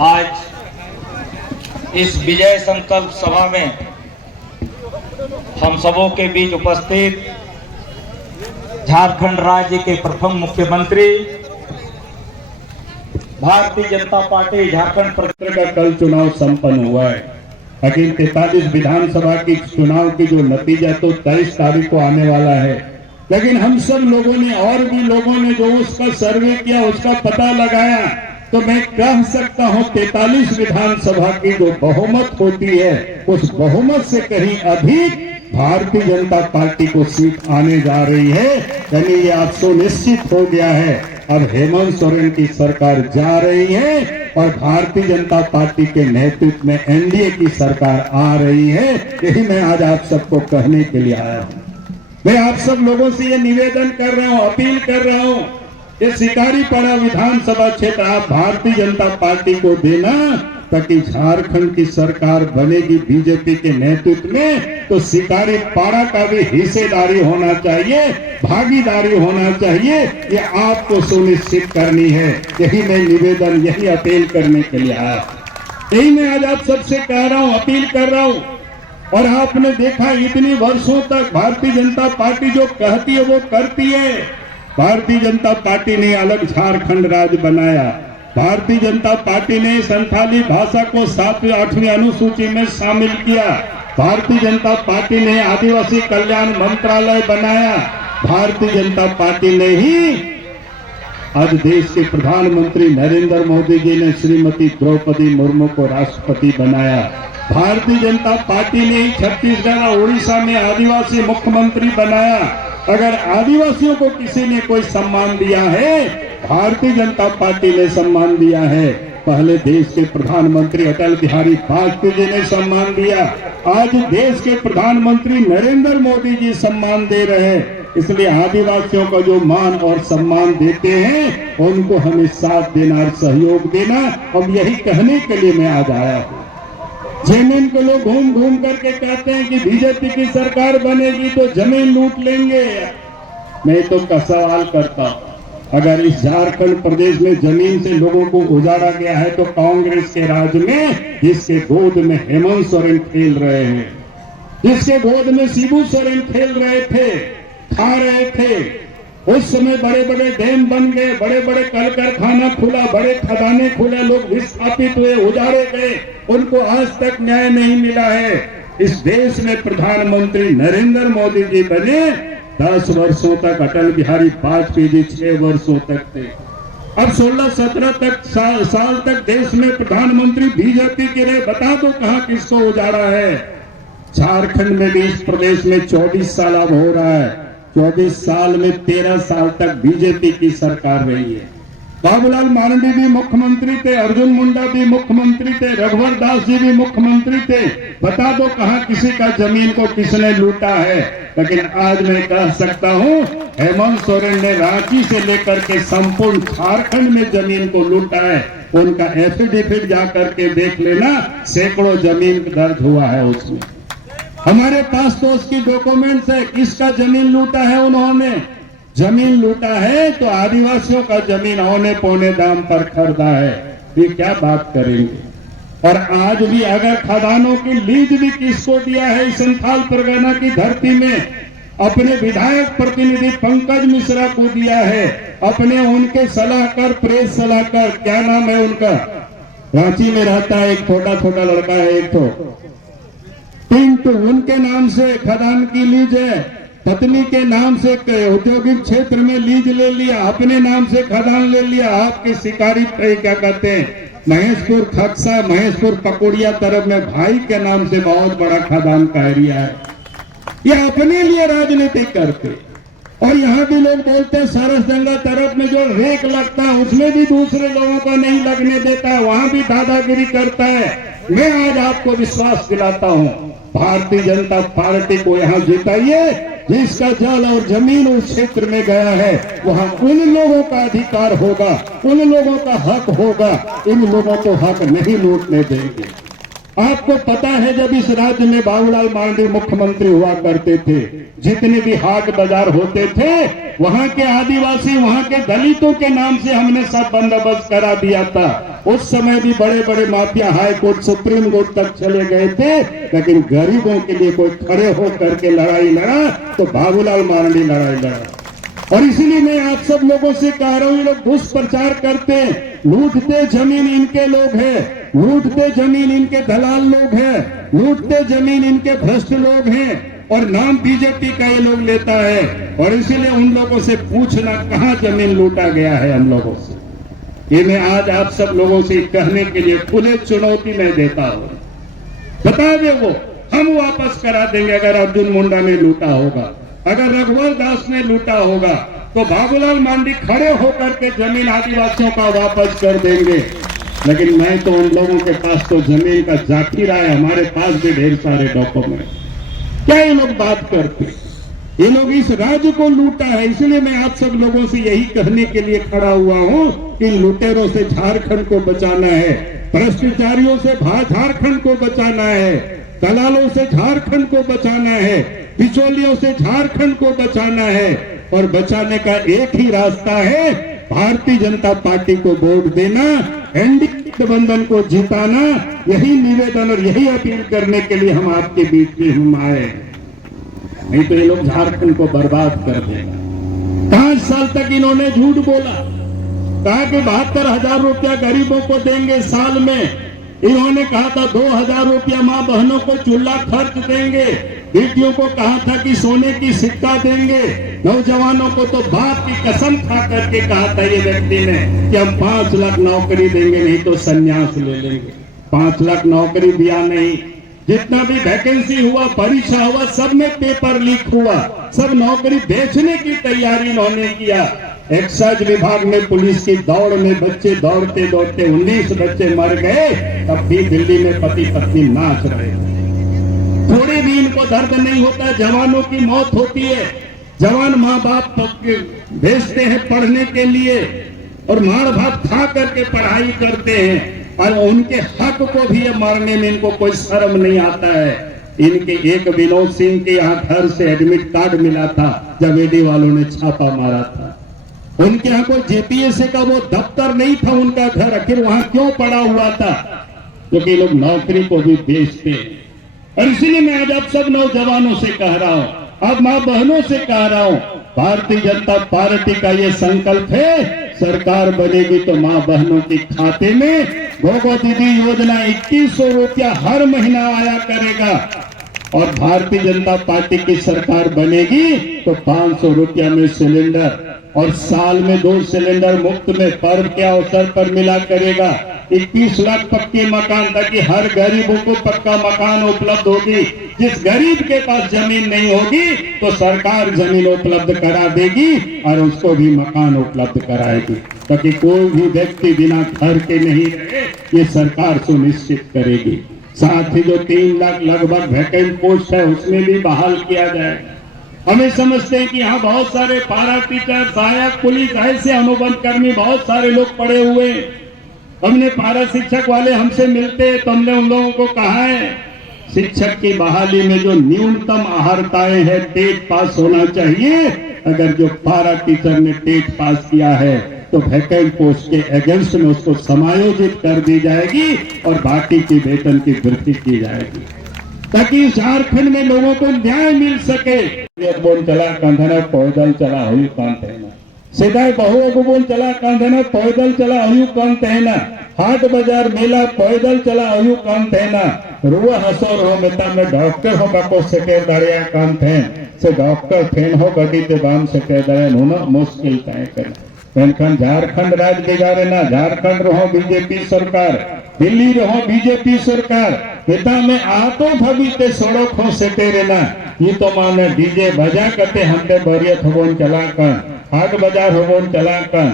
आज इस विजय संकल्प सभा में हम सबों के बीच उपस्थित झारखंड राज्य के प्रथम मुख्यमंत्री भारतीय जनता पार्टी झारखंड प्रदेश का कल चुनाव संपन्न हुआ है। लेकिन 43 विधानसभा की चुनाव की जो नतीजा तो 23 तारीख को आने वाला है। लेकिन हम सब लोगों ने और भी लोगों ने जो उसका सर्वे किया, उसका पता लगाया, तो मैं कह सकता हूं 43 विधानसभा की जो बहुमत होती है, उस बहुमत से कहीं अधिक भारतीय जनता पार्टी को सीट आने जा रही है। यानी ये अब सुनिश्चित हो गया है। अब हेमंत सोरेन की सरकार जा रही है और भारतीय जनता पार्टी के नेतृत्व में एनडीए की सरकार आ रही है। यही मैं आज आप सबको कहने के लिए आया हूं। मैं आप सब लोगों से ये निवेदन कर रहा हूं, अपील कर रहा हूं, ये शिकारीपाड़ा विधानसभा क्षेत्र आप भारतीय जनता पार्टी को देना, ताकि झारखंड की सरकार बनेगी बीजेपी के नेतृत्व में, तो शिकारीपाड़ा का भी हिस्सेदारी होना चाहिए, भागीदारी होना चाहिए। ये आपको सुनिश्चित करनी है। यही मैं निवेदन, यही अपील करने के लिए आया। यही मैं आज आप सबसे कह रहा हूं, अपील कर रहा हूं। और आपने देखा इतनी वर्षों तक भारतीय जनता पार्टी जो कहती है वो करती है। भारतीय जनता पार्टी ने अलग झारखंड राज्य बनाया। भारतीय जनता पार्टी ने संथाली भाषा को 7वीं 8वीं अनुसूची में शामिल किया। भारतीय जनता पार्टी ने आदिवासी कल्याण मंत्रालय बनाया। भारतीय जनता पार्टी ने ही आज देश के प्रधानमंत्री नरेंद्र मोदी जी ने श्रीमती द्रौपदी मुर्मू को राष्ट्रपति बनाया। भारतीय जनता पार्टी ने ही छत्तीसगढ़ और उड़ीसा में आदिवासी मुख्यमंत्री बनाया। अगर आदिवासियों को किसी ने कोई सम्मान दिया है, भारतीय जनता पार्टी ने सम्मान दिया है। पहले देश के प्रधानमंत्री अटल बिहारी वाजपेयी जी ने सम्मान दिया। आज देश के प्रधानमंत्री नरेंद्र मोदी जी सम्मान दे रहे हैं। इसलिए आदिवासियों का जो मान और सम्मान देते हैं, उनको हमें साथ देना और सहयोग देना। और यही कहने के लिए मैं आज आया हूँ। जमीन को लोग घूम घूम करके कहते हैं कि बीजेपी की सरकार बनेगी तो जमीन लूट लेंगे। मैं तो का सवाल करता हूं, अगर इस झारखंड प्रदेश में जमीन से लोगों को उजाड़ा गया है, तो कांग्रेस के राज में जिसके गोद में हेमंत सोरेन खेल रहे हैं, जिसके गोद में शिबू सोरेन खेल रहे थे, खा रहे थे, उस समय बड़े बड़े डैम बन गए, बड़े बड़े कल कारखाना खुला, बड़े खदाने खुले, लोग विस्थापित हुए, उजाड़े गए, उनको आज तक न्याय नहीं मिला है। इस देश में प्रधानमंत्री नरेंद्र मोदी जी बने 10 वर्षों तक, अटल बिहारी वाजपेयी जी 6 वर्षों तक थे। अब 16-17 साल तक देश में प्रधानमंत्री बीजेपी के रहे। बता दो कहां किसको उजाड़ा है। झारखंड में भी इस प्रदेश में 24 साल अब हो रहा है। 24 साल में 13 साल तक बीजेपी की सरकार रही है। बाबूलाल मारंडी भी मुख्यमंत्री थे, अर्जुन मुंडा भी मुख्यमंत्री थे, रघुवर दास जी भी मुख्यमंत्री थे। बता दो कहां किसी का जमीन को किसने लूटा है। लेकिन आज मैं कह सकता हूं, हेमंत सोरेन ने रांची से लेकर के संपूर्ण झारखंड में जमीन को लूटा है। उनका एफिडेविट जाकर के देख लेना, सैकड़ों जमीन दर्ज हुआ है उसमें। हमारे पास तो उसकी डॉक्यूमेंट्स है, किसका जमीन लूटा है उन्होंने। जमीन लूटा है तो आदिवासियों का जमीन औने पौने दाम पर खरीदा है। ये क्या बात करेंगे। और आज भी अगर खदानों की लीज भी किसको दिया है संथाल परगना की धरती में, अपने विधायक प्रतिनिधि पंकज मिश्रा को दिया है। अपने उनके सलाहकार, प्रेस सलाहकार, क्या नाम है उनका, रांची में रहता है, एक छोटा छोटा लड़का है, एक तो पिंटू, उनके नाम से खदान की लीज है। पत्नी के नाम से औद्योगिक क्षेत्र में लीज ले लिया, अपने नाम से खदान ले लिया। आपके शिकारी क्या कहते हैं, महेशपुर खक्सा, महेशपुर पकुड़िया तरफ में भाई के नाम से बहुत बड़ा खदान का एरिया है। ये अपने लिए राजनीति करते। और यहाँ भी लोग बोलते हैं सरसगंगा तरफ में जो रेक लगता है उसमें भी दूसरे लोगों का नहीं लगने देता है, वहां भी दादागिरी करता है। मैं आज आपको विश्वास दिलाता हूं, भारतीय जनता पार्टी को यहां जिताइए। जिसका जल और जमीन उस क्षेत्र में गया है, वहां उन लोगों का अधिकार होगा, उन लोगों का हक होगा। इन लोगों को हक नहीं लूटने देंगे। आपको पता है जब इस राज्य में बाबूलाल मारंडी मुख्यमंत्री हुआ करते थे, जितने भी हाट बाजार होते थे, वहां के आदिवासी, वहां के दलितों के नाम से हमने सब बंदोबस्त करा दिया था। उस समय भी बड़े बड़े mafia high court supreme court तक चले गए थे, लेकिन गरीबों के लिए कोई खड़े हो करके लड़ाई लड़ा तो बाबूलाल मारंडी लड़ाई लड़ा। और इसलिए मैं आप सब लोगों से कह रहा हूं, ये लोग दुष्प्रचार करते हैं, लूटते जमीन इनके लोग हैं, लूटते जमीन इनके दलाल लोग हैं, लूटते जमीन इनके भ्रष्ट लोग हैं, और नाम बीजेपी का ये लोग लेता है। और इसीलिए उन लोगों से पूछना कहां जमीन लूटा गया है हम लोगों से, ये मैं आज आप सब लोगों से कहने के लिए खुले चुनौती मैं देता हूं। बता दे वो, हम वापस करा देंगे अगर अर्जुन मुंडा ने लूटा होगा, अगर रघुवर दास ने लूटा होगा तो बाबूलाल मांडी खड़े होकर के जमीन आदिवासियों का वापस कर देंगे। लेकिन मैं तो उन लोगों के पास तो जमीन का जाखिरा है, हमारे पास भी ढेर सारे डॉक्यूमेंट। क्या ये लोग बात करते, ये लोग इस राज्य को लूटा है। इसलिए मैं आप सब लोगों से यही कहने के लिए खड़ा हुआ हूं कि लुटेरों से झारखंड को बचाना है, भ्रष्टाचारियों से झारखंड को बचाना है, दलालों से झारखंड को बचाना है, बिचौलियों से झारखंड को बचाना है। और बचाने का एक ही रास्ता है, भारतीय जनता पार्टी को वोट देना, एनडीए गठबंधन को जिताना। यही निवेदन और यही अपील करने के लिए हम आपके बीच में हम आए, नहीं तो ये लोग झारखंड को बर्बाद कर देगा। 5 साल तक इन्होंने झूठ बोला, कहा कि 72,000 रुपया गरीबों को देंगे साल में। इन्होंने कहा था 2,000 रुपया मां बहनों को चूल्हा खर्च देंगे, बेटियों को कहा था कि सोने की सिक्का देंगे, नौजवानों को तो बाप की कसम खा करके कहा था ये व्यक्ति ने कि हम 5 लाख नौकरी देंगे, नहीं तो संन्यास ले लेंगे। 5 लाख नौकरी दिया नहीं, जितना भी वैकेंसी हुआ, परीक्षा हुआ, सब में पेपर लीक हुआ, सब नौकरी बेचने की तैयारी इन्होंने किया। एक्साइज विभाग में पुलिस की दौड़ में बच्चे दौड़ते दौड़ते 19 बच्चे मर गए, तब भी दिल्ली में पति पत्नी नाच रहे। थोड़ी भी इनको दर्द नहीं होता, जवानों की मौत होती है, जवान माँ बाप भेजते हैं पढ़ने के लिए और मार भात खा करके पढ़ाई करते हैं, और उनके हक को भी मारने में इनको कोई शर्म नहीं आता है। इनके एक विनोद सिंह के यहाँ घर से एडमिट कार्ड मिला था जब ईडी वालों ने छापा मारा था। उनके यहाँ कोई जेपीएससी का वो दफ्तर नहीं था उनका घर, आखिर वहां क्यों पड़ा हुआ था? क्योंकि लोग नौकरी को भी बेचते। और इसीलिए मैं आज आप सब नौजवानों से कह रहा हूं, अब मां बहनों से कह रहा हूं, भारतीय जनता पार्टी का ये संकल्प है, सरकार बनेगी तो मां बहनों के खाते में गोगो दीदी योजना 2100 रुपया हर महीना आया करेगा। और भारतीय जनता पार्टी की सरकार बनेगी तो 500 रुपया में सिलेंडर, और साल में 2 सिलेंडर मुफ्त में पर्व के अवसर पर मिला करेगा। 21 लाख पक्के मकान, ताकि हर गरीबों को पक्का मकान उपलब्ध होगी। जिस गरीब के पास जमीन नहीं होगी तो सरकार जमीन उपलब्ध करा देगी और उसको भी मकान उपलब्ध कराएगी, ताकि कोई भी व्यक्ति बिना घर के नहीं रहे, ये सरकार सुनिश्चित करेगी। साथ ही जो 3 लाख लगभग वैकेंट पोस्ट है उसमें भी बहाल किया जाए। हमें समझते हैं कि यहाँ बहुत सारे पारा टीचर, सहायक पुलिस, ऐसे अनुबंध कर्मी बहुत सारे लोग पड़े हुए। हमने पारा शिक्षक वाले हमसे मिलते तो हमने उन लोगों को कहा है, शिक्षक की बहाली में जो न्यूनतम अहर्ताएं हैं, टेट पास होना चाहिए। अगर जो पारा टीचर ने टेट पास किया है तो वैकेंट पोस्ट के अगेंस्ट में उसको समायोजित कर दी जाएगी और बाकी की वेतन की वृद्धि की जाएगी, ताकि झारखंड में लोगों को न्याय मिल सके। बोल चला कांधना पैदल चला हुई कांत है ना, सीधा बहु बोल चला कांधना पैदल चला हुई कांत है ना, हाट बाजार मेला पैदल चला हुई कांत है ना, रुआ हसो रो मेता में डॉक्टर हो बाको सेक्रेटरिया कांत है से डॉक्टर फेन हो गड्डी ते बाम सेक्रेटरिया होना मुश्किल तय करना। मेनखान झारखंड राज्य बिगाड़े ना, झारखंड रहो बीजेपी सरकार, दिल्ली रहो बीजेपी सरकार, पिता में आतो भविते सड़क हो सेटे रहना। ये तो माने डीजे बजा करते हमने बरियत होबोन चला कर, हाट बाजार होबोन चला कर।